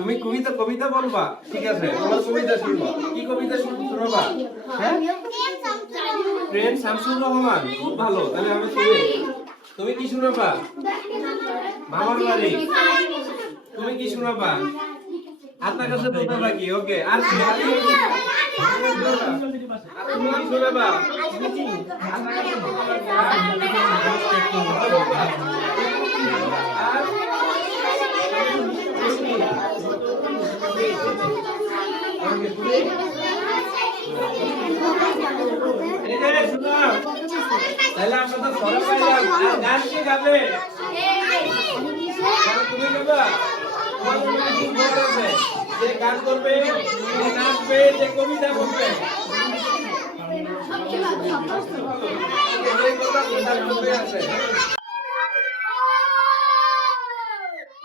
তুমি কবিতা কবিতা বলবা, ঠিক আছে? কবিতা শুনব। কি কবিতা শুন- শোনাবা? হ্যাঁ? প্রেম শামসুর রহমান। খুব ভালো, তাহলে আমি শুনি। তুমি কি শোনাবা? মামার বাড়ি। তুমি কি শোনাবা? আপনার কাছে বলতে বাকি ওকে, আর তুমি কি শোনাবা? তাহলে আমরা তো সরা পাইলাম আর গান কে গাবে তুমি গাবা। যে গান করবে যে নাচবে যে কবিতা বলবে এটাই কথা আছে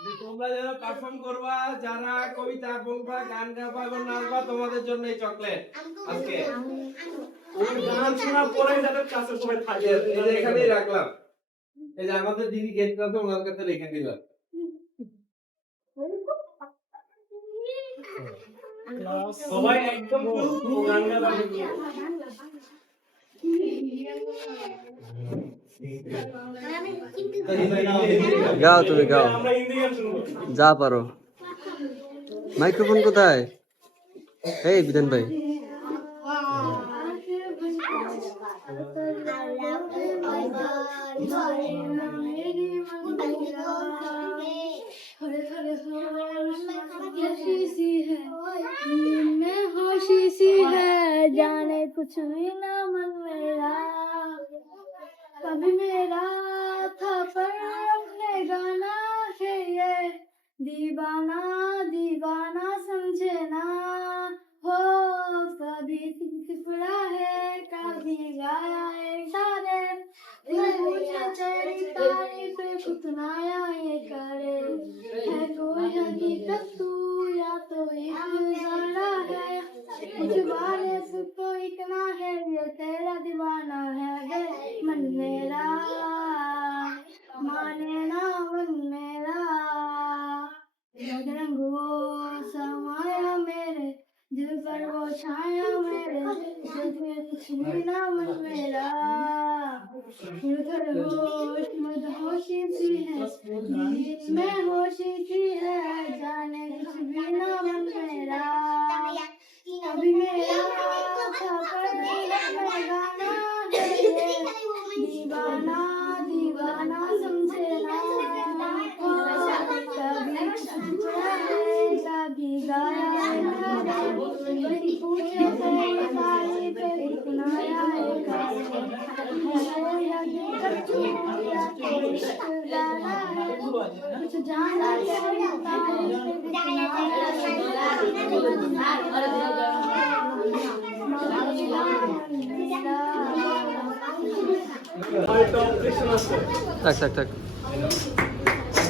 যে তোমরা যারা পারফর্ম করবা, যারা কবিতা বলবা, গান গাবা এবং নাচবা, তোমাদের জন্য এই চকলেট আজকে। ওই গান শোনার পরে যাতে কাছে সবাই থাকে। এখানেই রাখলাম। এই যে আমাদের দিদি গেস্ট আছে ওনার কাছে রেখে দিলাম সবাই একদম গান গাবে গাও তুমি গাও আমরা হিন্দি গান শুনবো যা পারো মাইক্রোফোন কোথায় এই বিধান ভাই होशी सी है जाने कुछ भी ना मन तारीफ Tak, tak, tak.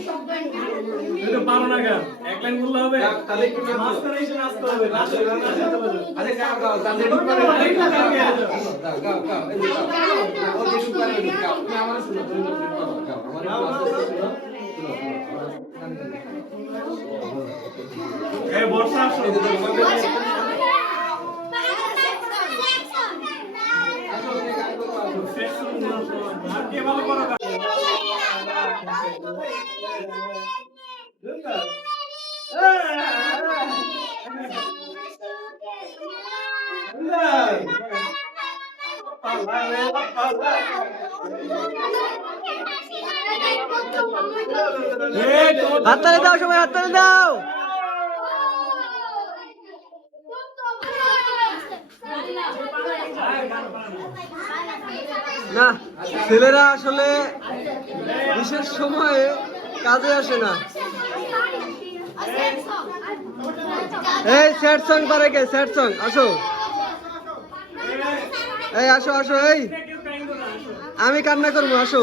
কেন তো পারো না গান এক লাইন বললে হবে। তাহলে একটু। মাঝখানে এসে নাচতে হবে আরে গাও গাও তাহলে একটু করে গাও গাও গাও ও যে সুপার গাও তুমি আমার শুনো তুমি গাও আমার শুনো এই বর্ষা আসো। শেষ কে ভালো করো? হাততালি দাও সবাই হাততালি দাও। না ছেলেরা আসলে বিশেষ সময়ে কাজে আসে না। এই স্যাড সং পারে কে স্যাড সং, আসো। এই, আসো আসো, এই। আমি কান্না করব, আসো।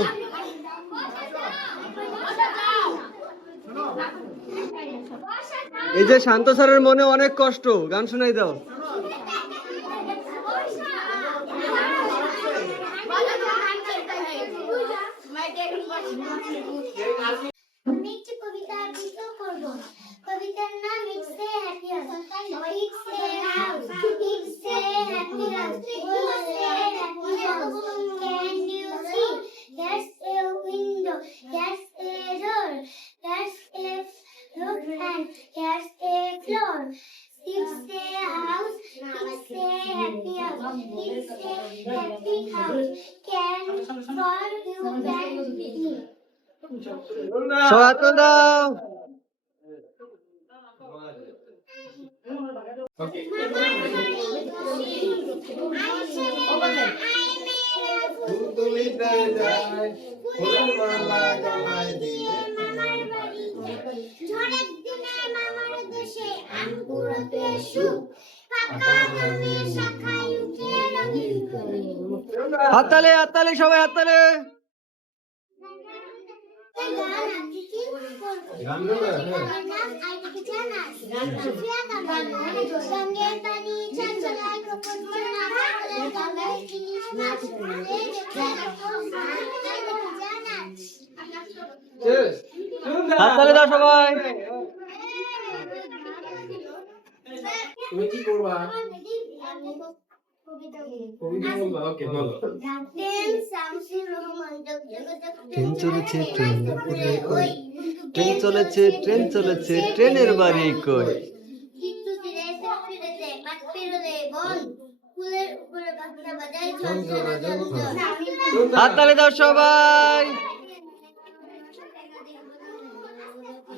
এই যে শান্ত স্যারের মনে অনেক কষ্ট, গান শোনাই দাও। It's a happy house can for you and me সবাই দাও ঝড়ের দিনে মামার দেশে কুড়োতে সুখ পাকা জমির শাখায় হাততালি হাততালি সবাই হাততালে। হাততালি দাও সবাই। তুমি কি করবা কবিতা কবিতা বলবা ওকে বলো ট্রেন চলেছে ট্রেন ট্রেন চলেছে ট্রেন চলেছে ট্রেনের বাড়ি কই? হাত তালে দাও ফিরেছে পাট ফিরলে বন ফুলের উপরে বাচ্চা বাজায় ঝন ঝন ঝন ঝন হাততালি দাও সবাই হ্যাঁ বলো তোমার বলো। বলো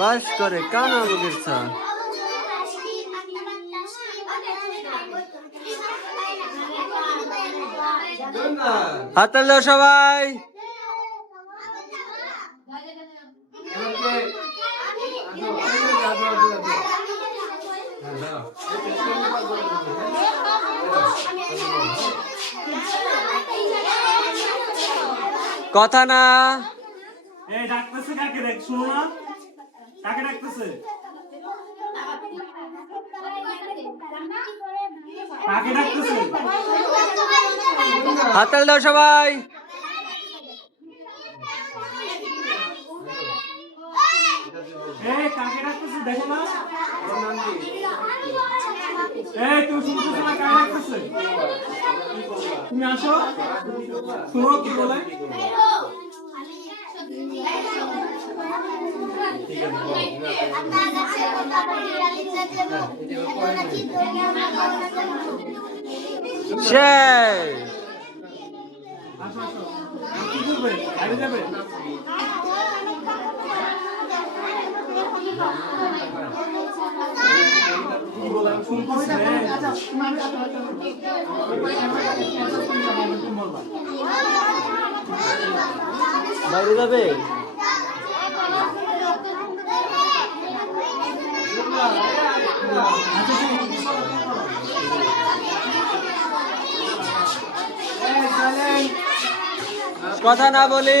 বাস করে কানা বগির চা সবাই আমাকে আসো, আসো, আসো, আসো, আসো। হ্যাঁ, দাও। এই পেছনে কথা না। এই ডাকতেছে কাকে দেখ শুনো না। কাকে ডাকতেছে? কাকে ডাকতেছে? হাততালি দাও সবাই। এই কাকে ডাকতেছে? দেখো না। এই তুমি শুনতেছো না কাকে ডাকতেছে? তুমি আসো। শুনো কি বলে? সে আসো আসো। কি করবে? বাইরে যাবে কি বলে আমি শুনতেছি রে। তুমি বলবা। বাইরে যাবে? কথা না বলি।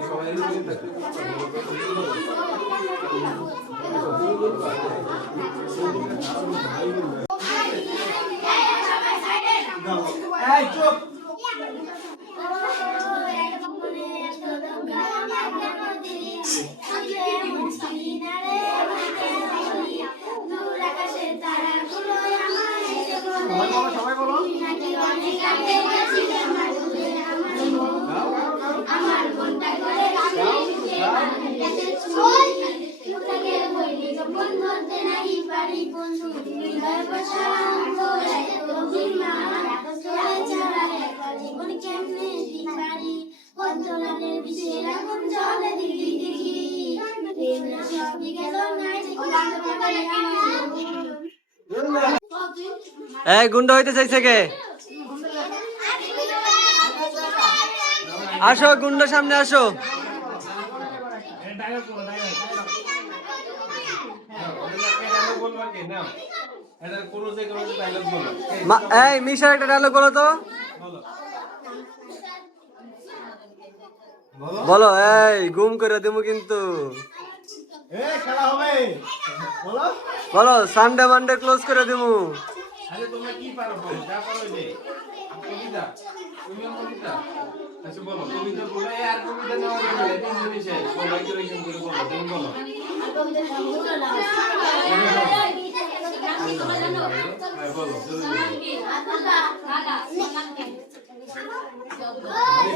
সবাই এই গুন্ডা হইতে চাইছে কে? আসো গুন্ডা সামনে আসো। এই, মিশার একটা ডায়লগ বলো তো। বলো এই গুম করে দেবো কিন্তু। বলো বলো সানডে মানডে ক্লোজ করে দেবো আচ্ছা তোমরা কি পারো যা পারো যে কবিতা তুমিও কবিতা আচ্ছা বলো কবিতা বলো এই আর কবিতা নেওয়া যাবে না তিন জিনিসে বলো একটু একটু করে বলো তুমি বলো হ্যাঁ বলো বলো।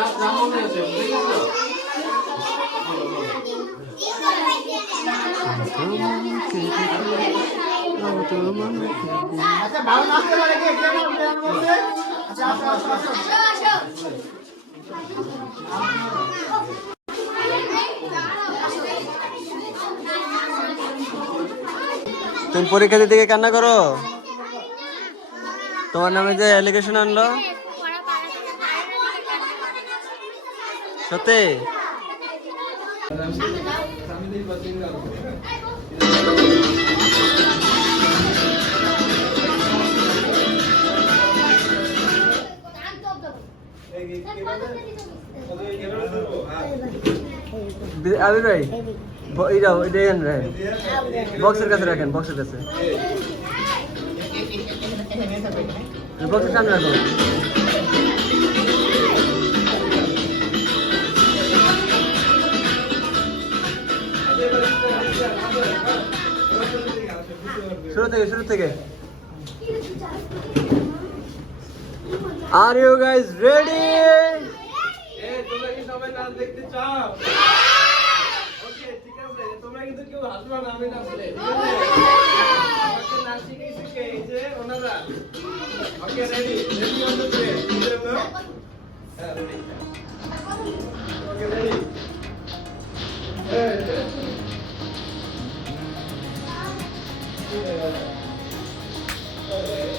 আচ্ছা আচ্ছা তুমি পরীক্ষা দিতে কান্না করো? তোমার নামে যে অ্যালিগেশন আনলো? সত্যি? বি- আবির ভাই, ব- এই যাও এটা এখানে রাখেন। বক্সের কাছে রাখেন, বক্সের কাছে। বক্সের সামনে রাখুন। শুরু থেকে শুরু থেকে। আর ইউ গাইস রেডি তোমরা কি সবাই নাচ দেখতে চাও? ওকে, ঠিক আছে, তোমরা কিন্তু কেউ হাসবে না, আমি নাচলে okay ready ready on the plate হ্যাঁ ready okay ready Thank you.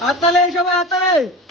হাততালে সবাই হাততালে।